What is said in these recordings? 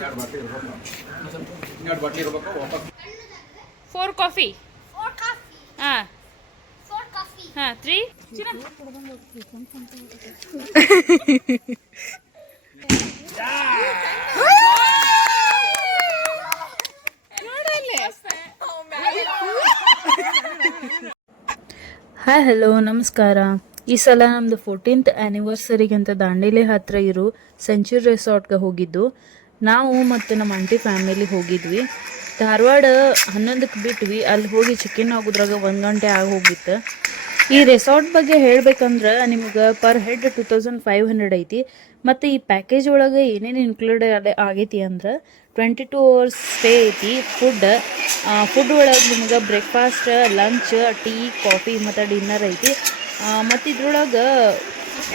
4 coffee. Ah. 4 coffee. 3. Hi hello ನಮಸ್ಕಾರ. ಈ ಸಲ ನಮ್ಮದು 14th ಆ್ಯನಿವರ್ಸರಿಗೆ ಅಂತ ದಾಂಡೇಲಿ ಹತ್ತಿರ ಇರೋ ಸೆಂಚುರಿ ರೆಸಾರ್ಟ್ಗೆ ಹೋಗಿದ್ದು. ನಾವು ಮತ್ತು ನಮ್ಮ ಆಂಟಿ ಫ್ಯಾಮಿಲಿ ಹೋಗಿದ್ವಿ. ಧಾರವಾಡ 11ಕ್ಕೆ ಬಿಟ್ವಿ. ಅಲ್ಲಿ ಹೋಗಿ ಚೆಕ್-ಇನ್ ಆಗೋದ್ರಾಗ 1 ಗಂಟೆ ಆಗಿ ಹೋಗಿತ್ತು. ಈ ರೆಸಾರ್ಟ್ ಬಗ್ಗೆ ಹೇಳ್ಬೇಕಂದ್ರೆ ನಿಮ್ಗೆ ಪರ್ ಹೆಡ್ 2500 ಐತಿ. ಮತ್ತು ಈ ಪ್ಯಾಕೇಜ್ ಒಳಗೆ ಏನೇನು ಇನ್ಕ್ಲೂಡ್ ಆಗೈತಿ ಅಂದ್ರೆ 22 hours ಸ್ಟೇ ಐತಿ. ಫುಡ್ ಒಳಗೆ ನಿಮ್ಗೆ ಬ್ರೇಕ್ಫಾಸ್ಟ್, ಲಂಚ್, ಟೀ, ಕಾಫಿ ಮತ್ತು ಡಿನ್ನರ್ ಐತಿ. ಮತ್ತು ಇದ್ರೊಳಗೆ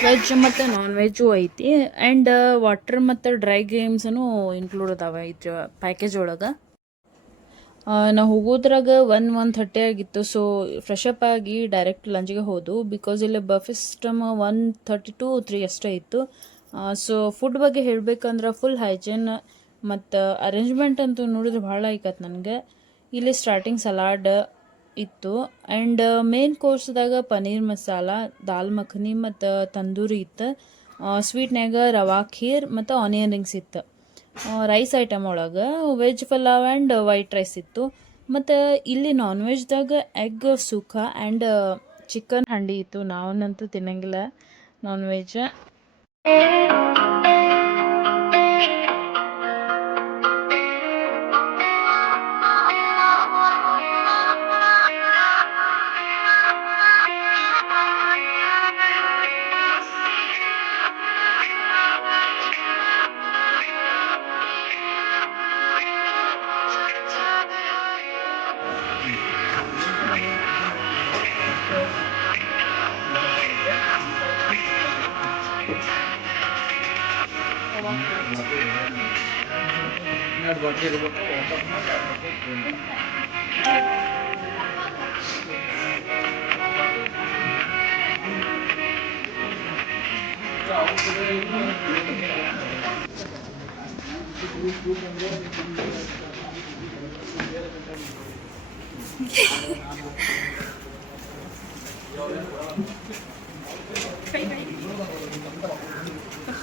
ವೆಜ್ ಮತ್ತು ನಾನ್ ವೆಜ್ಜು ಐತಿ. ಆ್ಯಂಡ್ ವಾಟರ್ ಮತ್ತು ಡ್ರೈ ಗೇಮ್ಸೂ ಇನ್ಕ್ಲೂಡ್ ಅದಾವೆ ಇದ್ರ ಪ್ಯಾಕೇಜ್ ಒಳಗೆ. ನಾವು ಹೋಗೋದ್ರಾಗ 1:30 ಆಗಿತ್ತು. ಸೊ ಫ್ರೆಶಪ್ ಆಗಿ ಡೈರೆಕ್ಟ್ ಲಂಚ್ಗೆ ಹೋದು. ಬಿಕಾಸ್ ಇಲ್ಲಿ ಬಫೆ ಸಿಸ್ಟಮ್ 1:30 to 3 ಅಷ್ಟೇ ಇತ್ತು. ಸೊ ಫುಡ್ ಬಗ್ಗೆ ಹೇಳಬೇಕಂದ್ರೆ ಫುಲ್ ಹೈಜೀನ್ ಮತ್ತು ಅರೇಂಜ್ಮೆಂಟ್ ಅಂತೂ ನೋಡಿದ್ರೆ ಭಾಳ ಐಕತ್ ನನಗೆ. ಇಲ್ಲಿ ಸ್ಟಾರ್ಟಿಂಗ್ ಸಲಾಡ್ ಇತ್ತು. ಆ್ಯಂಡ್ ಮೇನ್ ಕೋರ್ಸ್ದಾಗ ಪನ್ನೀರ್ ಮಸಾಲ, ದಾಲ್ ಮಖನಿ ಮತ್ತು ತಂದೂರಿ ಇತ್ತು. ಸ್ವೀಟ್ನಾಗ ರವಾ ಖೀರ್ ಮತ್ತು ಆನಿಯನ್ ರಿಂಗ್ಸ್ ಇತ್ತು. ರೈಸ್ ಐಟಮ್ ಒಳಗೆ veg pulao and white rice ಇತ್ತು. ಮತ್ತು ಇಲ್ಲಿ ನಾನ್ ವೆಜ್ದಾಗ egg sukka and chicken handi ಇತ್ತು. ನಾವನ್ನಂತೂ ತಿನ್ನಂಗಿಲ್ಲ ನಾನ್ ವೆಜ್.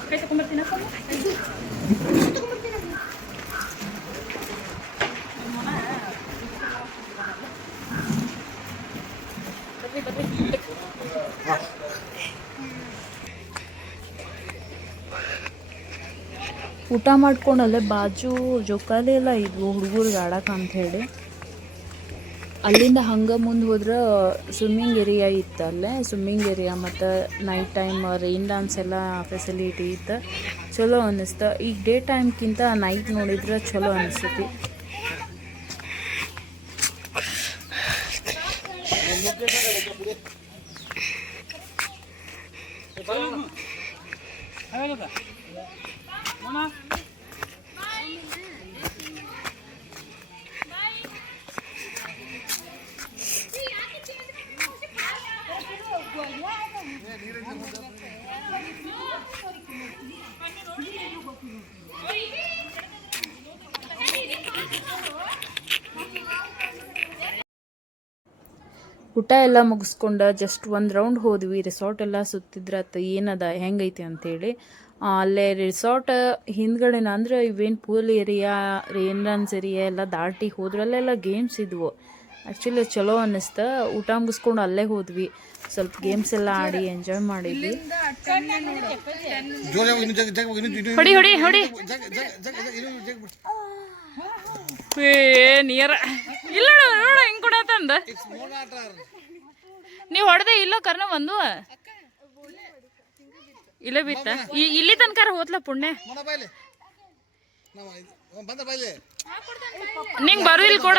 ಕೈ ತಗೊಂಡ್ಬರ್ತೀನ ಊಟ ಮಾಡ್ಕೊಂಡಲ್ಲೇ ಬಾಜು ಜೋಕಾಲಿ ಎಲ್ಲ ಇದ್ವು ಹುಡುಗರಿಗೆ ಆಡಕ್ಕೆ ಅಂಥೇಳಿ. ಅಲ್ಲಿಂದ ಹಂಗೆ ಮುಂದೆ ಹೋದ್ರೆ ಸ್ವಿಮ್ಮಿಂಗ್ ಏರಿಯಾ ಇತ್ತು. ಅಲ್ಲೇ ಸ್ವಿಮ್ಮಿಂಗ್ ಏರಿಯಾ ಮತ್ತು ನೈಟ್ ಟೈಮ್ ರೈನ್ ಡ್ಯಾನ್ಸ್ ಎಲ್ಲ ಫೆಸಿಲಿಟಿ ಇತ್ತು. ಚಲೋ ಅನ್ನಿಸ್ತು. ಈಗ ಡೇ ಟೈಮ್ಗಿಂತ ನೈಟ್ ನೋಡಿದ್ರೆ ಚಲೋ ಅನಿಸ್ತೈತಿ. ಊಟ ಎಲ್ಲ ಮುಗಿಸ್ಕೊಂಡು ಜಸ್ಟ್ ಒಂದು ರೌಂಡ್ ಹೋದ್ವಿ. ರೆಸಾರ್ಟ್ ಎಲ್ಲ ಸುತ್ತಿದ್ರತ್ತು ಏನದ ಹೆಂಗೈತಿ ಅಂಥೇಳಿ. ಅಲ್ಲೇ ರೆಸಾರ್ಟ್ ಹಿಂದ್ಗಡೆನ ಅಂದ್ರೆ ಇವೇನು pool area, rain dance area ಎಲ್ಲ ದಾಟಿ ಹೋದ್ರಲ್ಲೆಲ್ಲ ಗೇಮ್ಸ್ ಇದ್ವು. ಆ್ಯಕ್ಚುಲಿ ಚಲೋ ಅನ್ನಿಸ್ತು. ಊಟ ಮುಗಿಸ್ಕೊಂಡು ಅಲ್ಲೇ ಹೋದ್ವಿ. ಸ್ವಲ್ಪ ಗೇಮ್ಸ್ ಎಲ್ಲ ಆಡಿ ಎಂಜಾಯ್ ಮಾಡಿದ್ವಿ. ಹೊಡಿ ಹೊಡಿ ಹೊಡಿ ನಿಯರ್ ಇಲ್ಲ ನೋಡ ಹಿಂಗ್ ಕೂಡ ತಂದ ನೀವು ಹೊಡೆದೆ ಇಲ್ಲ ಕರ್ನ ಬಂದು ಇಲ್ಲ ಬಿತ್ತ ಇಲ್ಲಿ ತನಕ ಹೋತ್ಲ ಪುಣ್ಯ ನಿಂಗೆ ಬರುದಿಲ್ಲ ಕೊಡ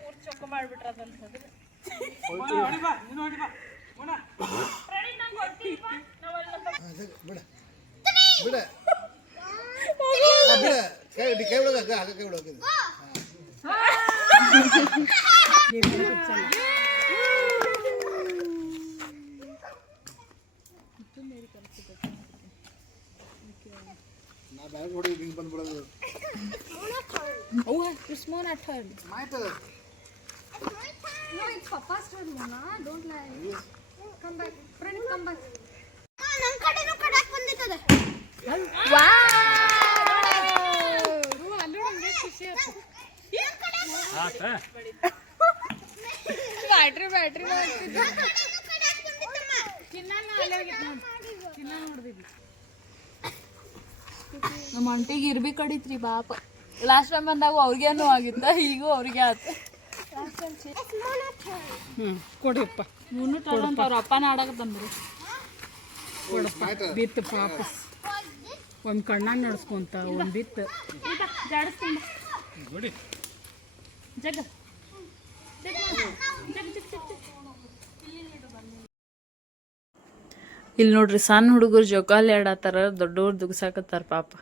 ಪೂರ್ತಿ ಚೊಕ್ಕ ಮಾಡ್ಬಿಟ್ರ ಬಿಡ ಬಿಡ ಬಿಡ ಕೈ ಬಿಡೋದು ಆಗ ಕೈ ಬಿಡೋದು ನಾ ಬ್ಯಾಗ್ ಹೊಡಿ ಹಿಂಗೆ ಬಂದ್ಬಿಡೋದು ಆಯ್ತು No, it's Papa's turn, Mona. Don't lie. Come back. Friend, come back. ನನ್ನ ಕಡೆನೂ ಕಡಕ್ ಬಂದಿರ್ತದೆ. ಬ್ಯಾಟ್ರಿ ನಮ್ಮ ಅಂಟಿಗೆ ಇರ್ಬಿ ಕಡಿತ್ರಿ ಪಾಪ ಲಾಸ್ಟ್ ಟೈಮ್ ಬಂದಾಗ ಅವ್ರಿಗೇನು ಆಗಿತ್ತ ಈಗೂ ಅವ್ರಿಗೆ ಆತ ಕೊಡಿಪ್ಪ ಮುನ್ನೂರು ಟನ್ ಅಂತ ಅವ್ರ ಅಪ್ಪನ ಆಡಕ ತಂದ್ರು ಕೊಡಪ್ಪ ಬಿತ್ತು ಪಾಪ ಒಂದು ಕಣ್ಣಾಗ ನಡ್ಸ್ಕೊಂತ ಒಂದು ಬಿತ್ತು ಜಾಡಿಸ್ಕೊಂಡ ಜಗ ಇಲ್ಲಿ ನೋಡ್ರಿ ಸಣ್ಣ ಹುಡುಗರು ಜೋಕಾಲಿ ಆಡತ್ತಾರ ದೊಡ್ಡವ್ರು ದುಗ್ಸಾಕತ್ತಾರ ಪಾಪ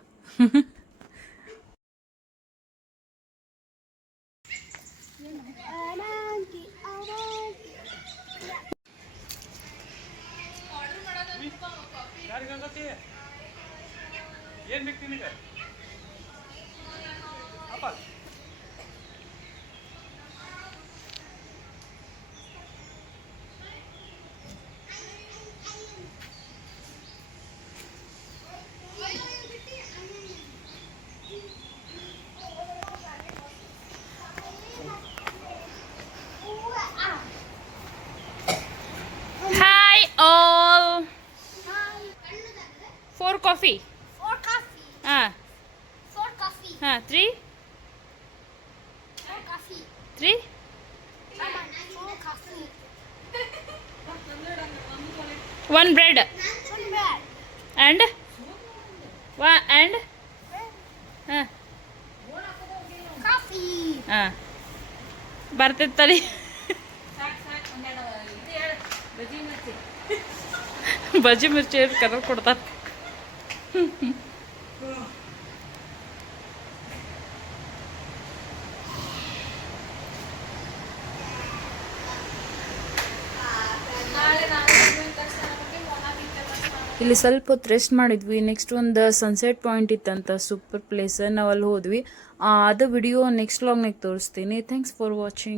ಹಾಯ್ ಆಲ್ 4 ಕಾಫಿ 4 coffee. ಹಾಂ 4 coffee. ಹಾಂ 3 4 coffee. 3 Come on, 4 coffee. 1 bread One bread. and and ಹಾಂ Coffee. ಹಾಂ ಬರ್ತಿತ್ತರಿ ಬಜ್ಜಿ ಮಿರ್ಚಿ ಕಲರ್ ಕೊಡ್ತಾರೆ ಇಲ್ಲಿ ಸ್ವಲ್ಪ ಹೊತ್ತು ರೆಸ್ಟ್ ಮಾಡಿದ್ವಿ ನೆಕ್ಸ್ಟ್ ಒಂದು ಸನ್ಸೆಟ್ ಪಾಯಿಂಟ್ ಇತ್ತಂತ ಸೂಪರ್ ಪ್ಲೇಸ್ ನಾವು ಅಲ್ಲಿ ಹೋದ್ವಿ ಅದು ವಿಡಿಯೋ ನೆಕ್ಸ್ಟ್ ವ್ಲಾಗ್ನಾಗ ತೋರಿಸ್ತೀನಿ ಥ್ಯಾಂಕ್ಸ್ ಫಾರ್ ವಾಚಿಂಗ್